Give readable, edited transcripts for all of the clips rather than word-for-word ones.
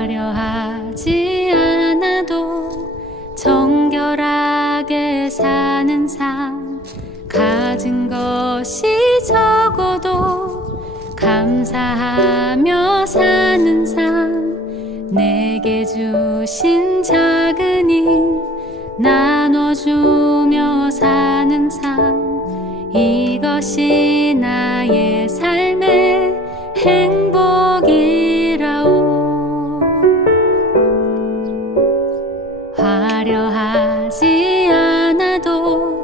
화려하지 않아도 정결하게 사는 삶, 가진 것이 적어도 감사하며 사는 삶, 내게 주신 작은 힘 나눠주며 사는 삶, 이것이 나의 삶의 행복이라오. 화려하지 않아도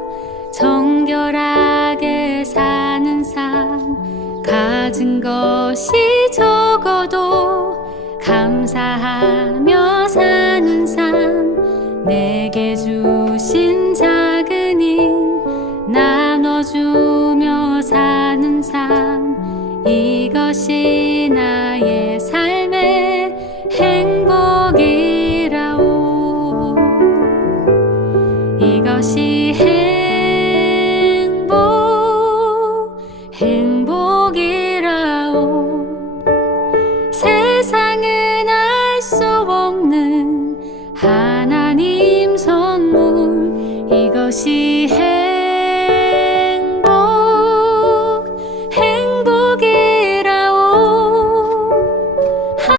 정결하게 사는 삶, 가진 것이 적어도 감사하며 사는 삶, 내게 주신 작은 힘 나눠주며 사는 삶, 이것이 나의 삶의 행복이라오. 이것이 행복이라오. 세상에